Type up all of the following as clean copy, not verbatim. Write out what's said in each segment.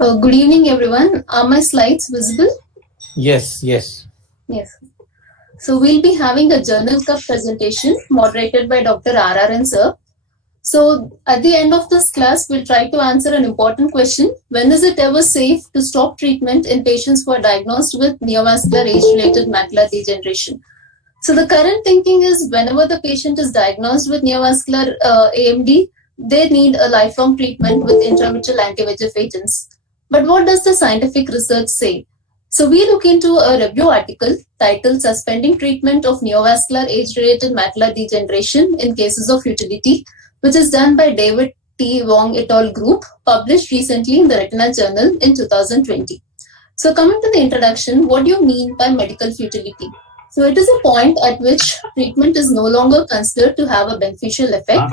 Good evening, everyone. Are my slides visible? Yes, yes. Yes. So we'll be having a journal club presentation moderated by Dr. R.R.N. Sir. So at the end of this class, we'll try to answer an important question. When is it ever safe to stop treatment in patients who are diagnosed with neovascular age-related macular degeneration? So the current thinking is whenever the patient is diagnosed with neovascular AMD, they need a lifelong treatment with intravitreal anti-VEGF agents. But what does the scientific research say? So we look into a review article titled Suspending Treatment of Neovascular Age-Related Macular Degeneration in Cases of Utility, which is done by David T. Wong et al. Group, published recently in the Retina Journal in 2020. So coming to the introduction, what do you mean by medical futility? So it is a point at which treatment is no longer considered to have a beneficial effect.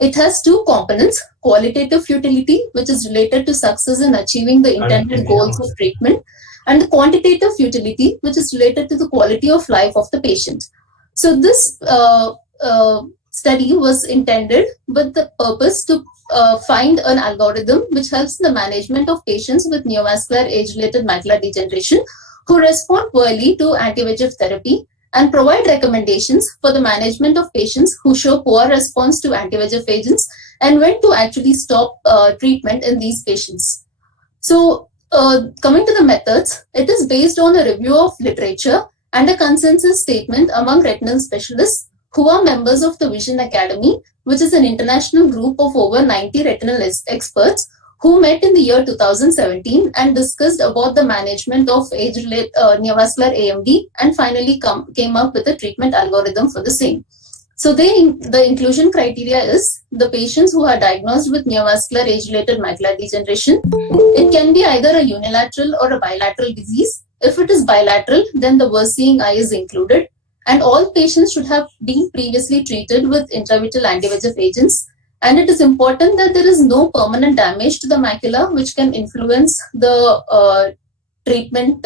It has two components: qualitative futility, which is related to success in achieving the intended goals of treatment, and the quantitative futility, which is related to the quality of life of the patient. So this study was intended with the purpose to find an algorithm which helps the management of patients with neovascular age-related macular degeneration who respond poorly to anti-VEGF therapy and provide recommendations for the management of patients who show poor response to anti-VEGF agents and when to actually stop treatment in these patients. So coming to the methods, it is based on a review of literature and a consensus statement among retinal specialists who are members of the Vision Academy, which is an international group of over 90 retinal experts who met in the year 2017 and discussed about the management of age-related neovascular AMD and finally came up with a treatment algorithm for the same. So the inclusion criteria is the patients who are diagnosed with neovascular age-related macular degeneration. It can be either a unilateral or a bilateral disease. If it is bilateral, then the worst-seeing eye is included. And all patients should have been previously treated with intravitreal anti-VEGF agents. And it is important that there is no permanent damage to the macula which can influence the treatment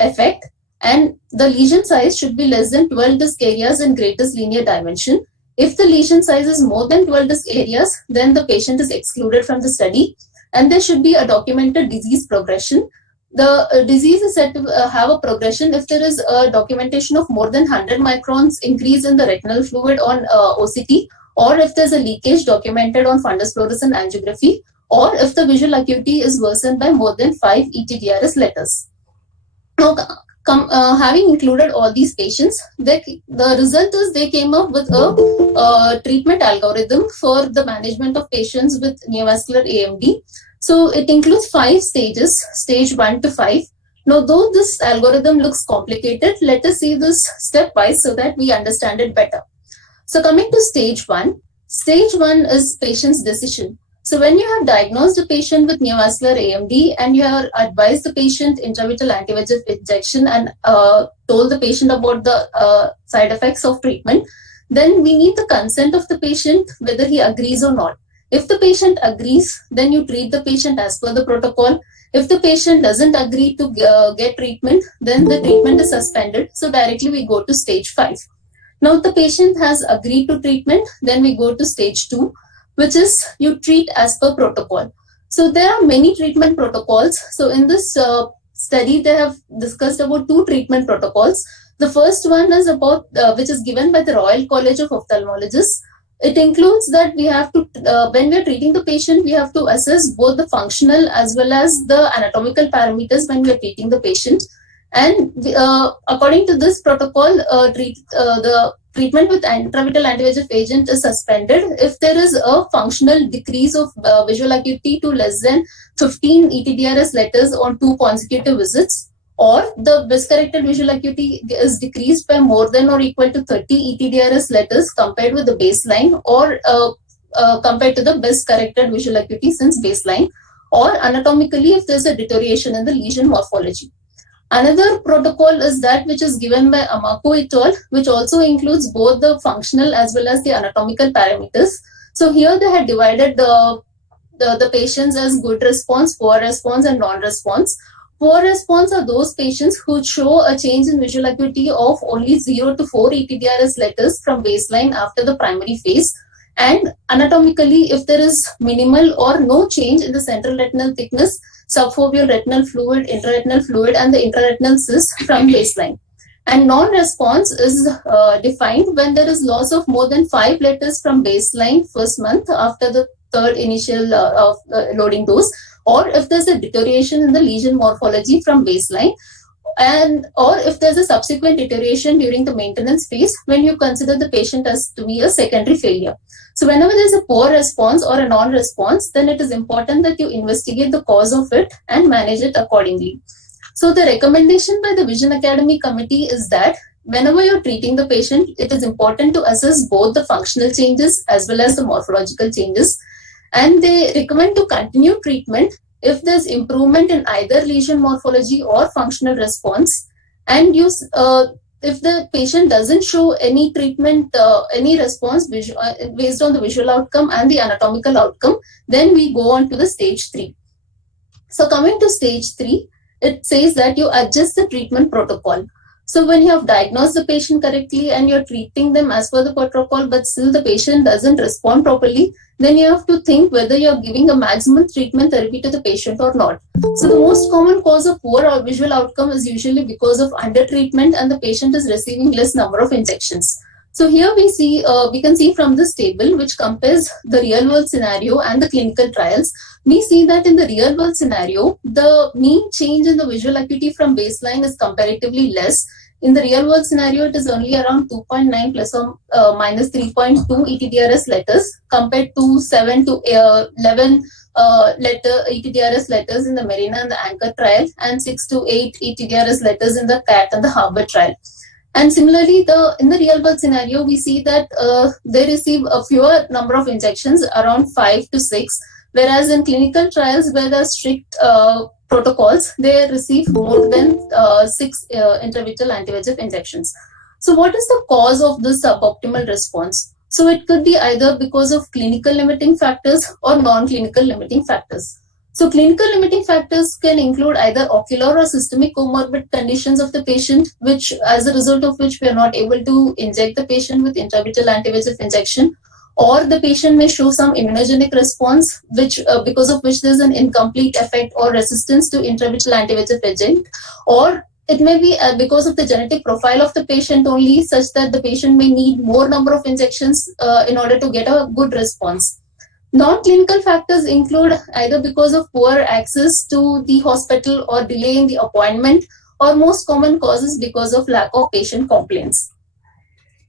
effect. And the lesion size should be less than 12 disc areas in greatest linear dimension. If the lesion size is more than 12 disc areas, then the patient is excluded from the study. And there should be a documented disease progression. The disease is said to have a progression if there is a documentation of more than 100 microns increase in the retinal fluid on OCT, or if there's a leakage documented on fundus fluorescent angiography, or if the visual acuity is worsened by more than 5 ETDRS letters. Now, having included all these patients, the result is they came up with a treatment algorithm for the management of patients with neovascular AMD. So it includes 5 stages, stage 1 to 5. Now, though this algorithm looks complicated, let us see this stepwise so that we understand it better. So coming to stage 1 is patient's decision. So when you have diagnosed a patient with neovascular AMD and you have advised the patient intravitreal anti-VEGF injection and told the patient about the side effects of treatment, then we need the consent of the patient whether he agrees or not. If the patient agrees, then you treat the patient as per the protocol. If the patient doesn't agree to get treatment, then the treatment is suspended. So directly we go to stage 5. Now, if the patient has agreed to treatment, then we go to stage 2, which is you treat as per protocol. So there are many treatment protocols. So in this study, they have discussed about 2 treatment protocols. The first one is about, which is given by the Royal College of Ophthalmologists. It includes that we have to, when we are treating the patient, we have to assess both the functional as well as the anatomical parameters when we are treating the patient. And according to this protocol, the treatment with intravitreal anti-VEGF agent is suspended if there is a functional decrease of visual acuity to less than 15 ETDRS letters on 2 consecutive visits, or the best-corrected visual acuity is decreased by more than or equal to 30 ETDRS letters compared with the baseline, or compared to the best-corrected visual acuity since baseline, or anatomically if there's a deterioration in the lesion morphology. Another protocol is that which is given by Amako et al., which also includes both the functional as well as the anatomical parameters. So here they had divided the patients as good response, poor response, and non-response. Poor response are those patients who show a change in visual acuity of only 0 to 4 ETDRS letters from baseline after the primary phase. And anatomically, if there is minimal or no change in the central retinal thickness, subfoveal retinal fluid, intraretinal fluid, and the intraretinal cyst from baseline. And non-response is defined when there is loss of more than 5 letters from baseline first month after the third initial loading dose, or if there's a deterioration in the lesion morphology from baseline, and or if there's a subsequent deterioration during the maintenance phase when you consider the patient as to be a secondary failure. So whenever there's a poor response or a non-response, then it is important that you investigate the cause of it and manage it accordingly. So the recommendation by the Vision Academy committee is that whenever you're treating the patient, it is important to assess both the functional changes as well as the morphological changes. And they recommend to continue treatment if there's improvement in either lesion morphology or functional response, and if the patient doesn't show any treatment, any response based on the visual outcome and the anatomical outcome, then we go on to the stage 3. So coming to stage 3, it says that you adjust the treatment protocol. So when you have diagnosed the patient correctly and you're treating them as per the protocol, but still the patient doesn't respond properly, then you have to think whether you're giving a maximum treatment therapy to the patient or not. So the most common cause of poor visual outcome is usually because of undertreatment and the patient is receiving less number of injections. So here we can see from this table, which compares the real world scenario and the clinical trials. We see that in the real world scenario, the mean change in the visual acuity from baseline is comparatively less. In the real world scenario, it is only around 2.9 plus or minus 3.2 ETDRS letters compared to 7 to 11 ETDRS letters in the Marina and the Anchor trial, and 6 to 8 ETDRS letters in the CAT and the Harbour trial. And similarly, in the real world scenario, we see that they receive a fewer number of injections, around 5 to 6, whereas in clinical trials where there are strict protocols, they receive more than 6 intravitreal anti-VEGF injections. So what is the cause of this suboptimal response? So it could be either because of clinical limiting factors or non-clinical limiting factors. So clinical limiting factors can include either ocular or systemic comorbid conditions of the patient, which as a result of which we are not able to inject the patient with intravitreal anti-VEGF injection, or the patient may show some immunogenic response, which because of which there's an incomplete effect or resistance to intravitreal anti-VEGF agent, or it may be because of the genetic profile of the patient only, such that the patient may need more number of injections in order to get a good response. Non-clinical factors include either because of poor access to the hospital or delay in the appointment, or most common causes because of lack of patient complaints.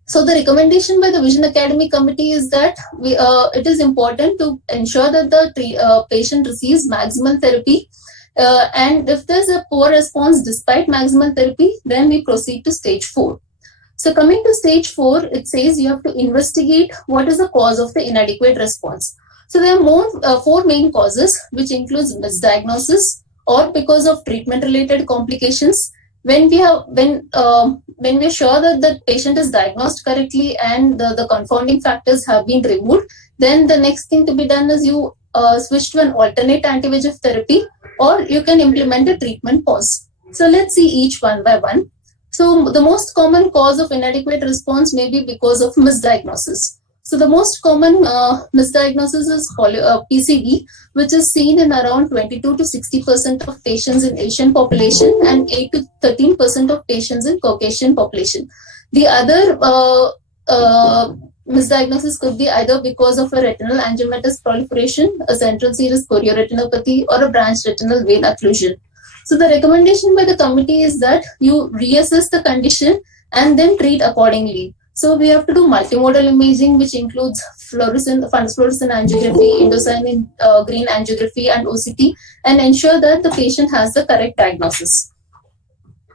So the recommendation by the Vision Academy committee is that it is important to ensure that the patient receives maximal therapy, and if there's a poor response despite maximal therapy, then we proceed to stage 4. So coming to stage 4, it says you have to investigate what is the cause of the inadequate response. So there are 4 main causes, which includes misdiagnosis or because of treatment-related complications. When we're sure that the patient is diagnosed correctly and the confounding factors have been removed, then the next thing to be done is you switch to an alternate anti-VEGF therapy, or you can implement a treatment pause. So let's see each one by one. So the most common cause of inadequate response may be because of misdiagnosis. So the most common misdiagnosis is PCV, which is seen in around 22 to 60% of patients in Asian population and 8 to 13% of patients in Caucasian population. The other misdiagnosis could be either because of a retinal angiomatous proliferation, a central serous chorioretinopathy, or a branch retinal vein occlusion. So the recommendation by the committee is that you reassess the condition and then treat accordingly. So we have to do multimodal imaging, which includes fundus fluorescent angiography, indocyanine green angiography, and OCT, and ensure that the patient has the correct diagnosis.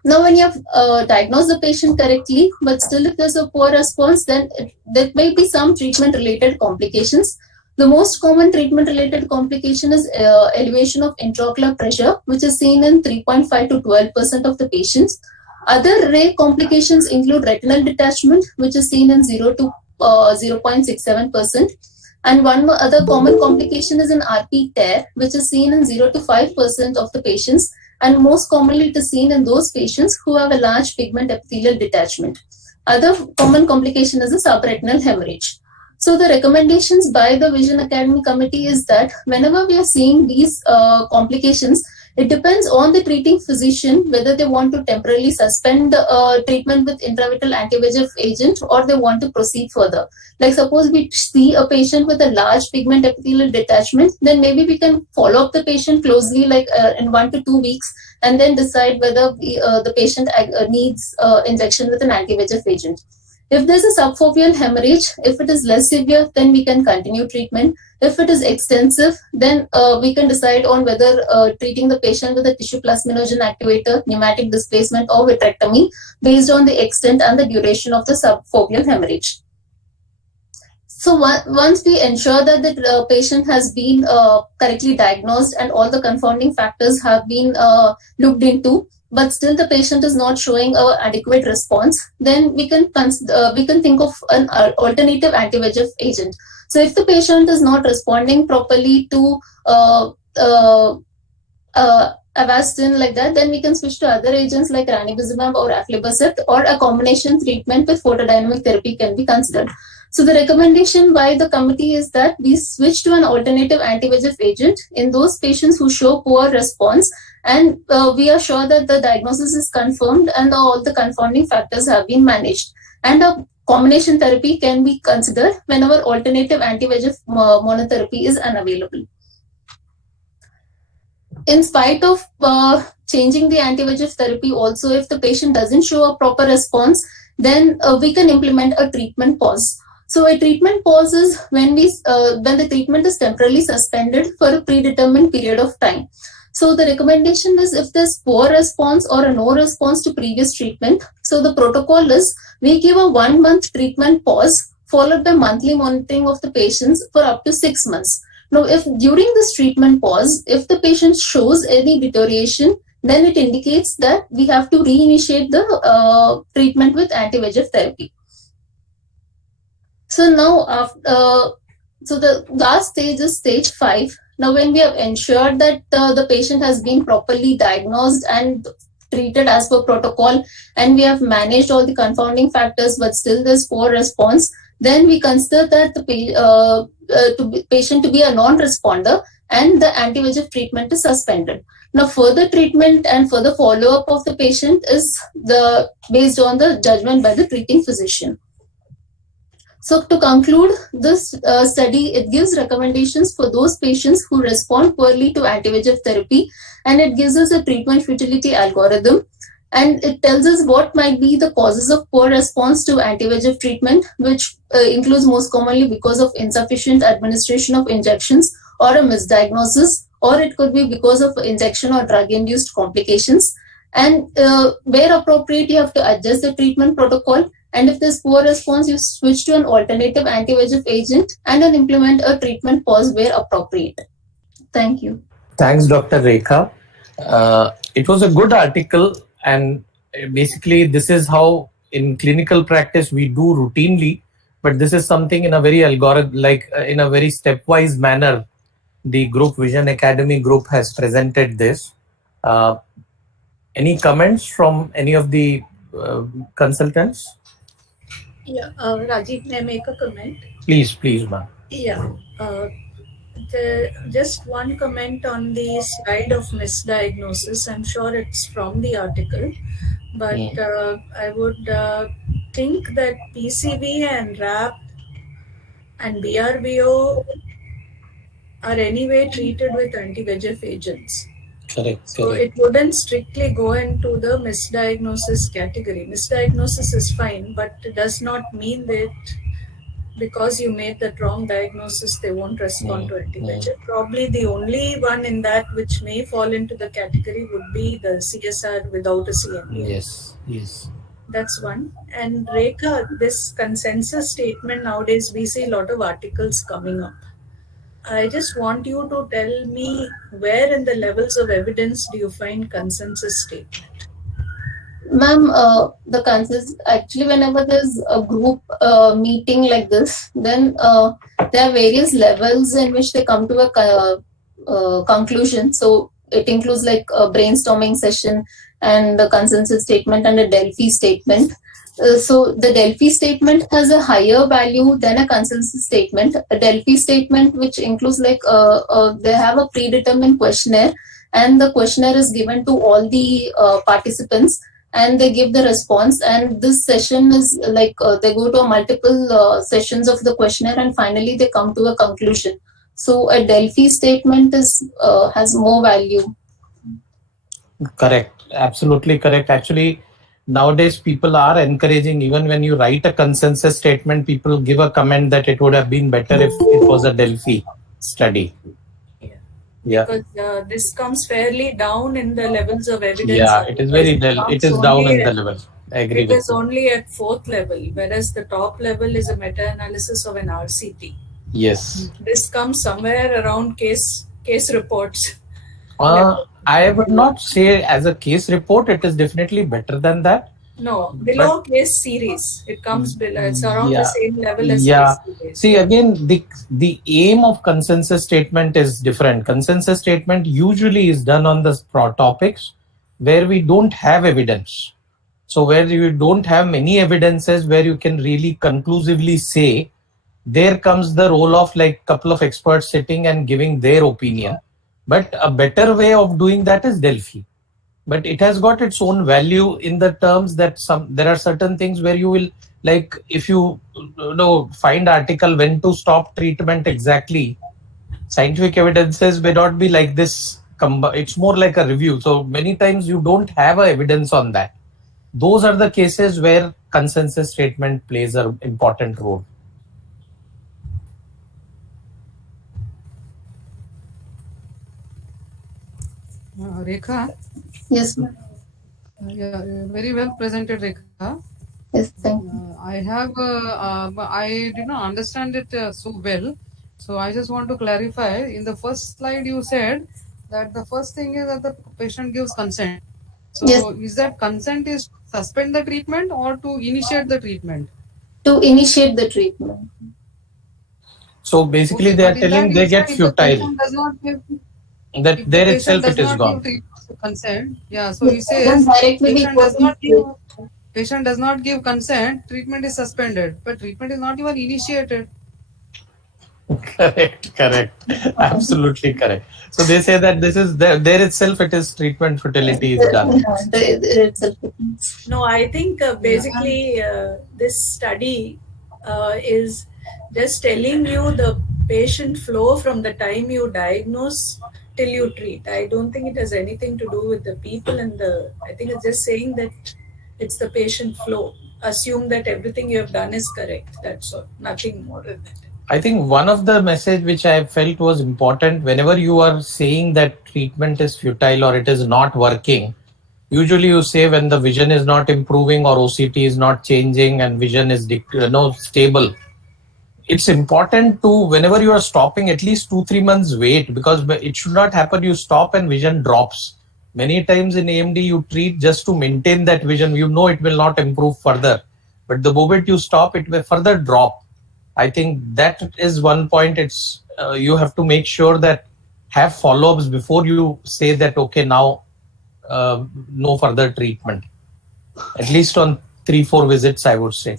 Now, when you have diagnosed the patient correctly, but still if there's a poor response, then there may be some treatment-related complications. The most common treatment-related complication is elevation of intraocular pressure, which is seen in 3.5 to 12% of the patients. Other rare complications include retinal detachment, which is seen in 0 to 0.67%. And one other common complication is an RP tear, which is seen in 0 to 5% of the patients. And most commonly it is seen in those patients who have a large pigment epithelial detachment. Other common complication is a subretinal hemorrhage. So the recommendations by the Vision Academy committee is that whenever we are seeing these complications, it depends on the treating physician whether they want to temporarily suspend treatment with intravitreal anti-VEGF agent or they want to proceed further. Like suppose we see a patient with a large pigment epithelial detachment, then maybe we can follow up the patient closely, like in 1 to 2 weeks, and then decide whether the patient needs injection with an anti-VEGF agent. If there's a subfoveal hemorrhage, if it is less severe, then we can continue treatment. If it is extensive, then we can decide on whether treating the patient with a tissue plasminogen activator, pneumatic displacement, or vitrectomy based on the extent and the duration of the subfoveal hemorrhage. So once we ensure that the patient has been correctly diagnosed and all the confounding factors have been looked into, but still the patient is not showing an adequate response, then we can think of an alternative anti-VEGF agent. So if the patient is not responding properly to Avastin like that, then we can switch to other agents like ranibizumab or aflibercept, or a combination treatment with photodynamic therapy can be considered. So the recommendation by the committee is that we switch to an alternative anti-VEGF agent in those patients who show poor response, and we are sure that the diagnosis is confirmed and all the confounding factors have been managed. And a combination therapy can be considered whenever alternative anti-VEGF monotherapy is unavailable. In spite of changing the anti-VEGF therapy also, if the patient doesn't show a proper response, then we can implement a treatment pause. So a treatment pause is when the treatment is temporarily suspended for a predetermined period of time. So the recommendation is if there's poor response or a no response to previous treatment, so the protocol is we give a 1 month treatment pause followed by monthly monitoring of the patients for up to 6 months. Now, if during this treatment pause, if the patient shows any deterioration, then it indicates that we have to reinitiate the treatment with anti-VEGF therapy. So now, so the last stage is stage 5. Now, when we have ensured that the patient has been properly diagnosed and treated as per protocol, and we have managed all the confounding factors, but still there's poor response, then we consider that the patient to be a non-responder and the anti-VEGF treatment is suspended. Now, further treatment and further follow-up of the patient is based on the judgment by the treating physician. So to conclude this study, it gives recommendations for those patients who respond poorly to anti-VEGF therapy, and it gives us a treatment futility algorithm, and it tells us what might be the causes of poor response to anti-VEGF treatment, which includes most commonly because of insufficient administration of injections or a misdiagnosis, or it could be because of injection or drug-induced complications. And where appropriate, you have to adjust the treatment protocol. And if there's poor response, you switch to an alternative anti-VEGF agent and then implement a treatment pause where appropriate. Thank you. Thanks, Dr. Rekha. It was a good article, and basically this is how in clinical practice we do routinely, but this is something in a very in a very stepwise manner. The group Vision Academy group has presented this. Any comments from any of the consultants? Yeah, Rajiv, may I make a comment? Please, ma'am. Yeah, just one comment on the slide of misdiagnosis. I'm sure it's from the article, but I would think that PCV and RAP and BRVO are anyway treated with anti-VEGF agents. Correct. So it wouldn't strictly go into the misdiagnosis category. Misdiagnosis is fine, but it does not mean that because you made that wrong diagnosis, they won't respond to anti-VEGF. Probably the only one in that which may fall into the category would be the CSR without a CNV. Yes. That's one. And Rekha, this consensus statement nowadays, we see a lot of articles coming up. I just want you to tell me where in the levels of evidence do you find consensus statement? Ma'am, the consensus, actually whenever there's a group meeting like this, then there are various levels in which they come to a conclusion. So it includes like a brainstorming session and the consensus statement and a Delphi statement. So the Delphi statement has a higher value than a consensus statement. A Delphi statement, which includes they have a predetermined questionnaire, and the questionnaire is given to all the participants, and they give the response. And this session is they go to multiple sessions of the questionnaire, and finally they come to a conclusion. So a Delphi statement is has more value. Correct. Absolutely correct. Actually, nowadays people are encouraging, even when you write a consensus statement, people give a comment that it would have been better if it was a Delphi study. Yeah. Because this comes fairly down in the levels of evidence. Yeah, it is very it is down in the level. I agree It with is you. only at 4th level, whereas the top level is a meta-analysis of an RCT. Yes. This comes somewhere around case reports. I would not say as a case report, it is definitely better than that. No, below case series. It comes below. It's around the same level as yeah. case series. See, again, the aim of consensus statement is different. Consensus statement usually is done on the topics where we don't have evidence. So where you don't have many evidences where you can really conclusively say, there comes the role of like couple of experts sitting and giving their opinion. But a better way of doing that is Delphi. But it has got its own value in the terms that there are certain things where you will, like, if you know, find article when to stop treatment exactly, scientific evidences may not be like this. It's more like a review. So many times you don't have a evidence on that. Those are the cases where consensus statement plays an important role. Rekha? Yes, ma'am. Yeah, very well presented, Rekha. Yes, thank you. I did not understand it so well. So I just want to clarify. In the first slide, you said that the first thing is that the patient gives consent. So Yes. is that consent is to suspend the treatment or to initiate the treatment? To initiate the treatment. So basically, they are telling they get futile. Patient does not give, that if there the itself patient it does is not gone. give consent, yeah. So he Yes, says directly patient does not give before. patient does not give consent, treatment is suspended, but treatment is not even initiated. Correct. Absolutely correct. So they say that this is there itself, it is treatment futility is done. No, I think basically this study is just telling you the patient flow from the time you diagnose till you treat. I don't think it has anything to do with the people I think it's just saying that it's the patient flow. Assume that everything you have done is correct. That's all. Nothing more than that. I think one of the message which I felt was important, whenever you are saying that treatment is futile or it is not working, usually you say when the vision is not improving or OCT is not changing and vision is stable. It's important to, whenever you are stopping, at least 2-3 months wait, because it should not happen you stop and vision drops. Many times in AMD you treat just to maintain that vision. You know it will not improve further, but the moment you stop, it will further drop. I think that is one point. It's you have to make sure that have follow-ups before you say that okay, now no further treatment. At least on 3-4 visits, I would say.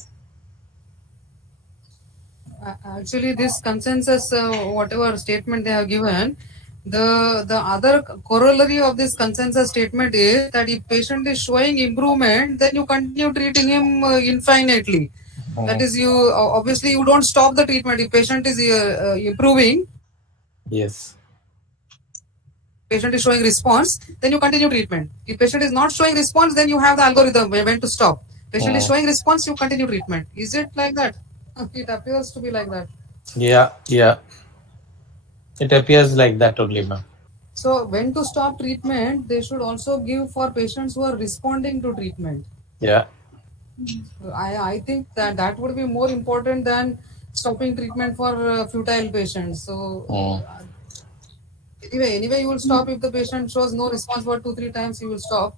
Actually, this consensus, whatever statement they have given, the other corollary of this consensus statement is that if patient is showing improvement, then you continue treating him infinitely. That is, you obviously you don't stop the treatment. If patient is improving, yes, patient is showing response, then you continue treatment. If patient is not showing response, then you have the algorithm when to stop. Patient is showing response, you continue treatment. Is it like that? It appears to be like that. Yeah. It appears like that only, ma'am. So when to stop treatment, they should also give for patients who are responding to treatment. Yeah. I think that would be more important than stopping treatment for futile patients. So anyway, you will stop if the patient shows no response for 2-3 times. You will stop.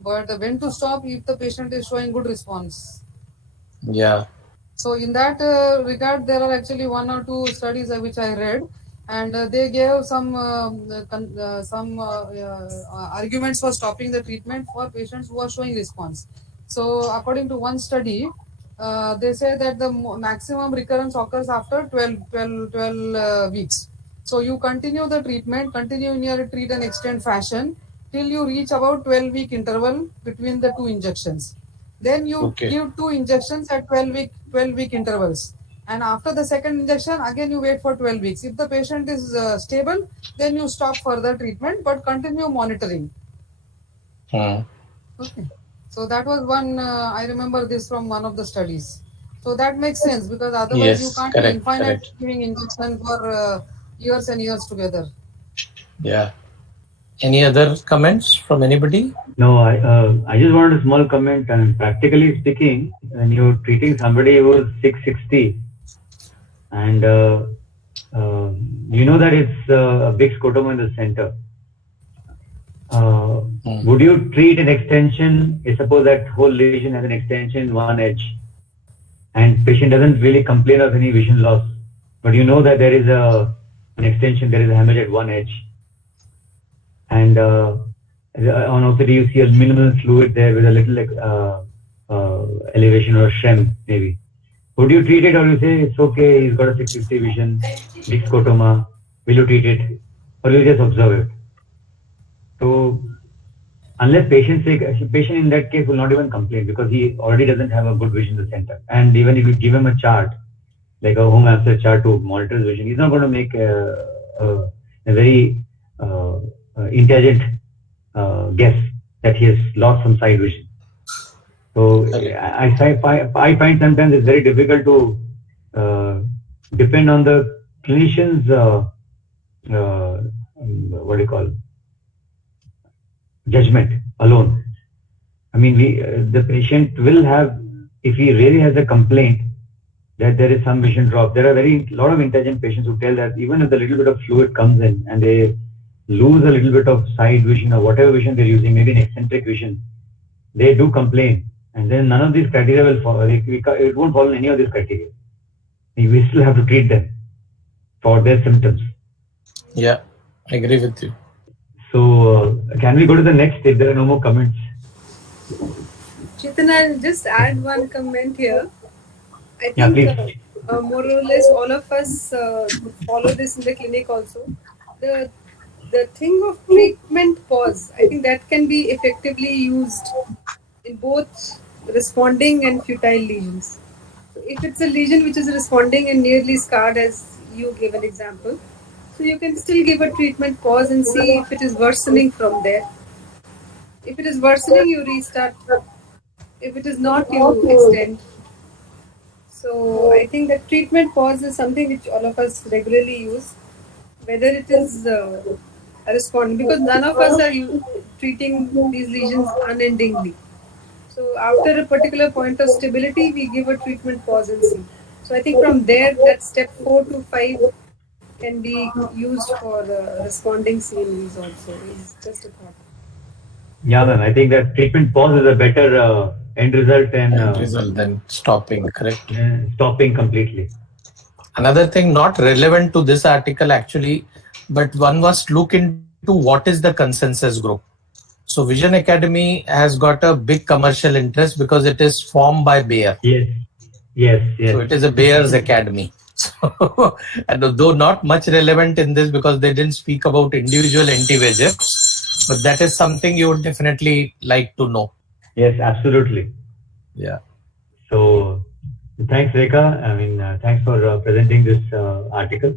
But when to stop if the patient is showing good response? Yeah. So in that regard, there are actually 1 or 2 studies which I read, and they gave some arguments for stopping the treatment for patients who are showing response. So according to one study, they say that the maximum recurrence occurs after 12 weeks. So you continue the treatment, continue in your treat and extend fashion till you reach about 12-week interval between the two injections. Then you Okay. give 2 injections at 12-week intervals. And after the second injection, again you wait for 12 weeks. If the patient is stable, then you stop further treatment but continue monitoring. Hmm. Okay. So that was one, I remember this from one of the studies. So that makes sense because otherwise you Yes, can't be correct, infinite correct. giving injection for years and years together. Yeah. Any other comments from anybody? No, I just wanted a small comment. And practically speaking, when you're treating somebody who's 660, and you know that it's a big scotoma in the center, would you treat an extension? Suppose that whole lesion has an extension in one edge, and patient doesn't really complain of any vision loss, but you know that there is an extension, there is a hemorrhage at one edge, and on OCT you see a minimal fluid there with a little elevation or shrem maybe. Would you treat it, or you say it's okay, he's got a 650 vision, big scotoma, will you treat it, or will you just observe it? So unless patient in that case will not even complain because he already doesn't have a good vision in the center. And even if you give him a chart, like a home abscess chart to monitor his vision, he's not going to make a very intelligent guess that he has lost some side vision. So I find sometimes it's very difficult to depend on the clinician's judgment alone. I mean, the patient will have, if he really has a complaint that there is some vision drop. There are lot of intelligent patients who tell that even if the little bit of fluid comes in and they lose a little bit of side vision or whatever vision they're using, maybe an eccentric vision, they do complain. And then none of these criteria will follow. It won't follow any of these criteria. We still have to treat them for their symptoms. Yeah, I agree with you. So can we go to the next if there are no more comments? Chetan, I'll just add one comment here. I think Yeah, please. More or less all of us follow this in the clinic also. The thing of treatment pause, I think that can be effectively used in both responding and futile lesions. So if it's a lesion which is responding and nearly scarred, as you gave an example, so you can still give a treatment pause and see if it is worsening from there. If it is worsening, you restart. If it is not, you extend. So I think that treatment pause is something which all of us regularly use, whether it is responding, because none of us are treating these lesions unendingly. So after a particular point of stability, we give a treatment pause and see. So I think from there, that step 4 to 5 can be used for responding CNVs also. It's just a thought. Yeah, then I think that treatment pause is a better end result Than stopping, correct? Stopping completely. Another thing not relevant to this article actually, but one must look into what is the consensus group. So Vision Academy has got a big commercial interest because it is formed by Bayer. Yes. So it is a Bayer's Academy. So, and though not much relevant in this because they didn't speak about individual anti-VEGF, but that is something you would definitely like to know. Yes, absolutely. Yeah. So thanks, Rekha. I mean, thanks for presenting this article.